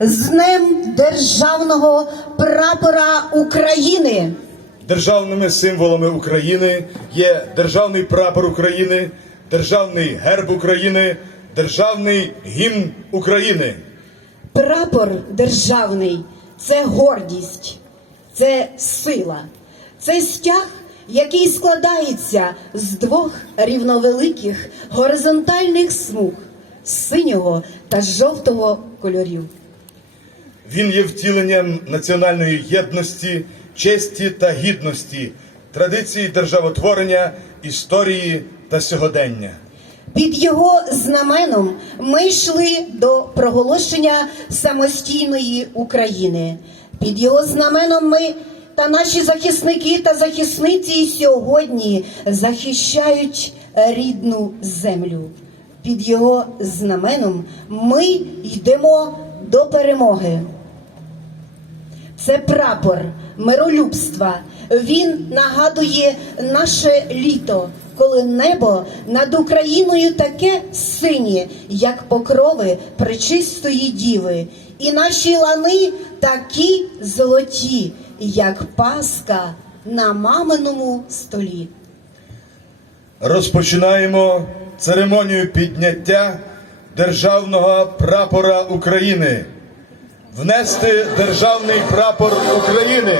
З Днем Державного прапора України. Державними символами України є державний прапор України, державний герб України, державний гімн України. Прапор державний це гордість, це сила, це стяг, який складається з двох рівновеликих горизонтальних смуг синього та жовтого кольорів. Він є втіленням національної єдності, честі та гідності, традиції державотворення, історії та сьогодення. Під його знаменом ми йшли до проголошення самостійної України. Під його знаменом ми та наші захисники та захисниці сьогодні захищають рідну землю. Під його знаменом ми йдемо до перемоги. Це прапор миролюбства. Він нагадує наше літо, коли небо над Україною таке синє, як покрови пречистої діви, і наші лани такі золоті, як паска на маминому столі. Розпочинаємо церемонію підняття державного прапора України. Внести державний прапор України.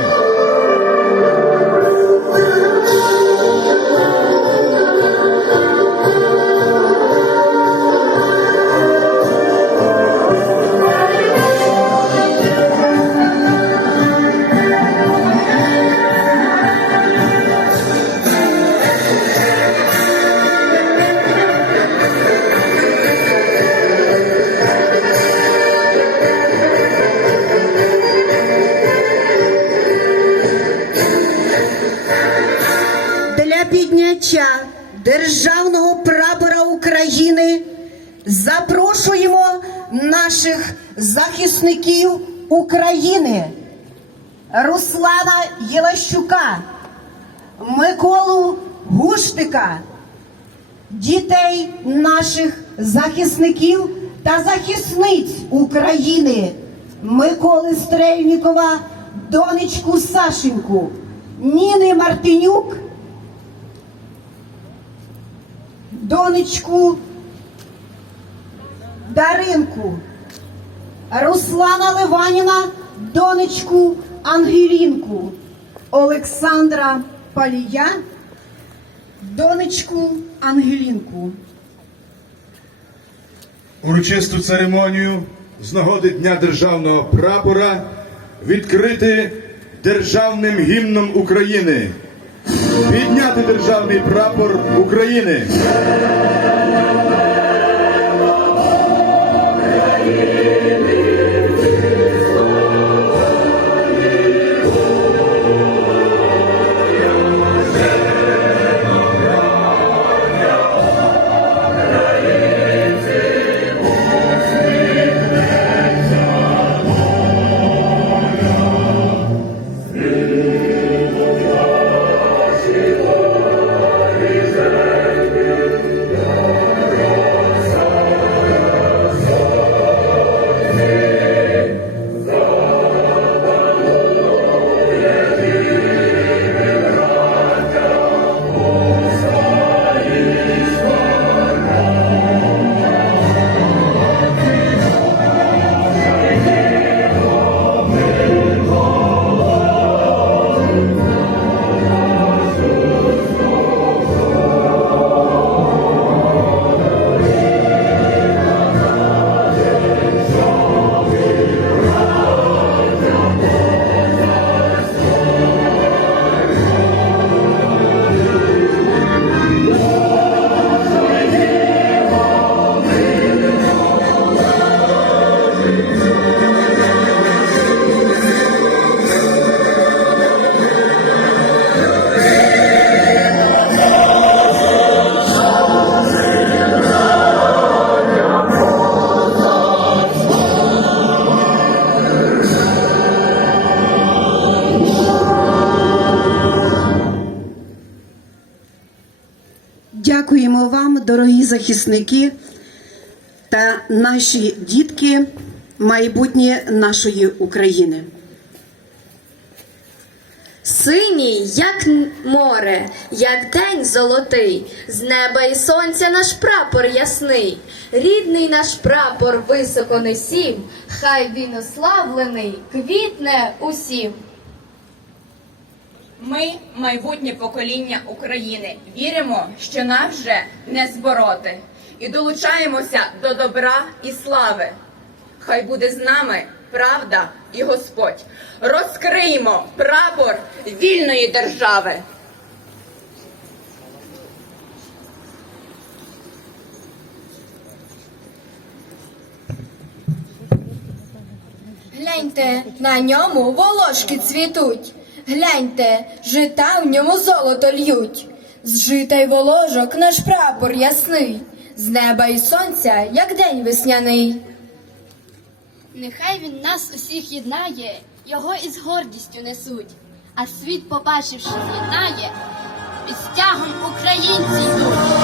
Підняття державного прапора України. Запрошуємо наших захисників України. Руслана Єлащука, Миколу Гуштика, дітей наших захисників та захисниць України. Миколи Стрельнікова, донечку Сашеньку, Ніни Мартинюк, донечку Даринку, Руслана Ливаніна, донечку Ангелінку, Олександра Палія, донечку Ангелінку. Урочисту церемонію з нагоди Дня державного прапора відкрити державним гімном України. Підняти державний прапор України. Захисники та наші дітки, майбутнє нашої України. Синій, як море, як день золотий, з неба і сонця наш прапор ясний, рідний наш прапор високо несім, хай він уславлений, квітне усім. Ми майбутнє покоління України. Віримо, що нас вже не збороти, і долучаємося до добра і слави. Хай буде з нами правда і Господь. Розкриємо прапор вільної держави. Гляньте, на ньому волошки цвітуть. Гляньте, жита в ньому золото льють. З жита й воложок наш прапор ясний, з неба і сонця, як день весняний. Нехай він нас усіх єднає, його із гордістю несуть, а світ, побачивши, з'єднає, під стягом українці йдуть.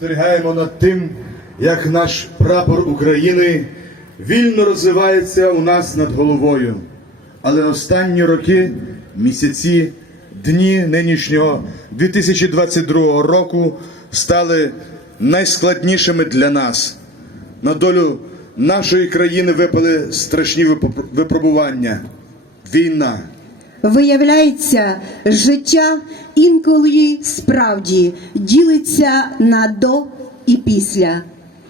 Спостерігаємо над тим, як наш прапор України вільно розвивається у нас над головою. Але останні роки, місяці, дні нинішнього 2022 року стали найскладнішими для нас. На долю нашої країни випали страшні випро- випробування. Війна. Виявляється, життя інколи справді ділиться на до і після.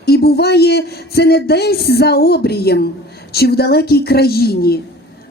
І буває, це не десь за обрієм чи в далекій країні.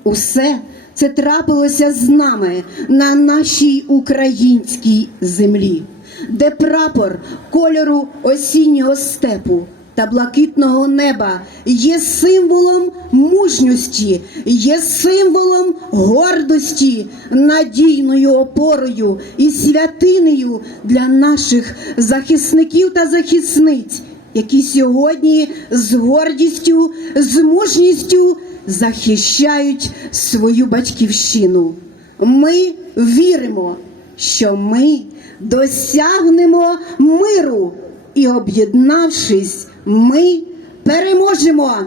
Усе це трапилося з нами на нашій українській землі, де прапор кольору осіннього степу та блакитного неба є символом мужності, є символом гордості, надійною опорою і святинею для наших захисників та захисниць, які сьогодні з гордістю, з мужністю захищають свою батьківщину. Ми віримо, що ми досягнемо миру і, об'єднавшись, ми переможемо.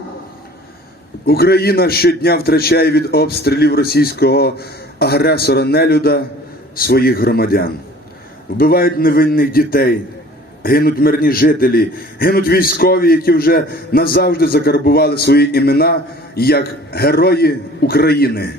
Україна щодня втрачає від обстрілів російського агресора нелюда своїх громадян. Вбивають невинних дітей, гинуть мирні жителі, гинуть військові, які вже назавжди закарбували свої імена як герої України.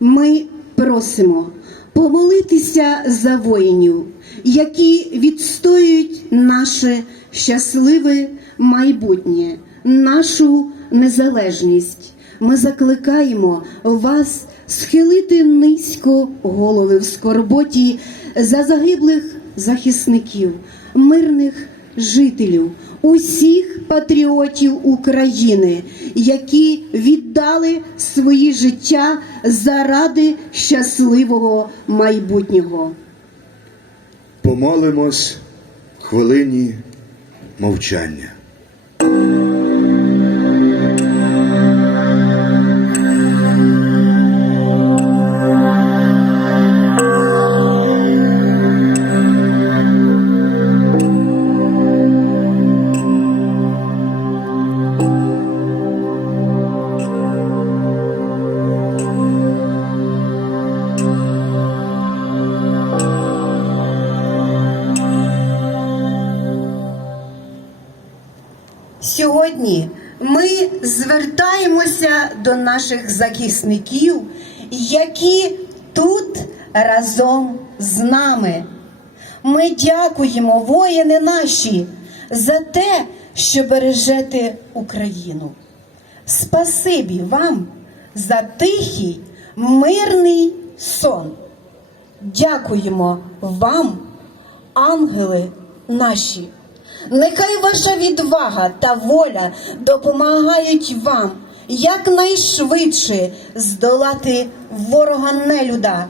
Ми просимо помолитися за воїнів, які відстоюють наше щасливе майбутнє, нашу незалежність. Ми закликаємо вас схилити низько голови в скорботі за загиблих захисників, мирних жителів, усіх патріотів України, які віддали свої життя заради щасливого майбутнього. Помолимось хвилині мовчання. Звертаємося до наших захисників, які тут разом з нами. Ми дякуємо, воїни наші, за те, що бережете Україну. Спасибі вам за тихий, мирний сон. Дякуємо вам, ангели наші. Нехай ваша відвага та воля допомагають вам якнайшвидше здолати ворога нелюда,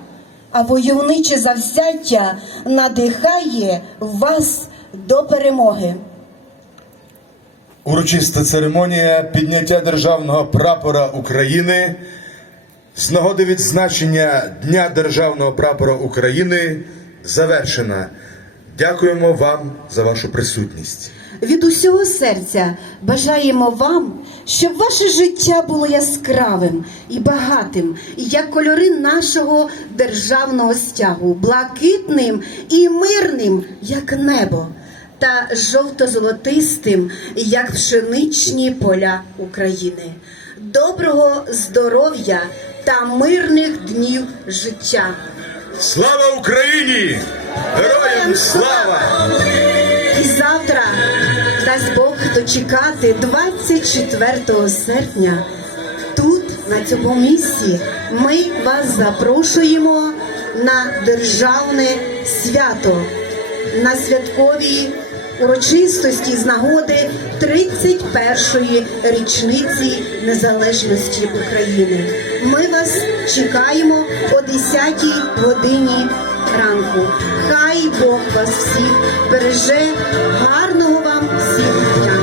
а войовниче завзяття надихає вас до перемоги. Урочиста церемонія підняття державного прапора України з нагоди відзначення Дня державного прапора України завершена. Дякуємо вам за вашу присутність. Від усього серця бажаємо вам, щоб ваше життя було яскравим і багатим, як кольори нашого державного стягу, блакитним і мирним, як небо, та жовто-золотистим, як пшеничні поля України. Доброго здоров'я та мирних днів життя! Слава Україні! Героям слава! І завтра дасть Бог дочекати 24 серпня. Тут, на цьому місці, ми вас запрошуємо на державне свято, на святкові урочистості з нагоди 31-ї річниці незалежності України. Ми вас чекаємо о 10-й годині ранку. Хай Бог вас всіх береже, гарного вам всіх дня.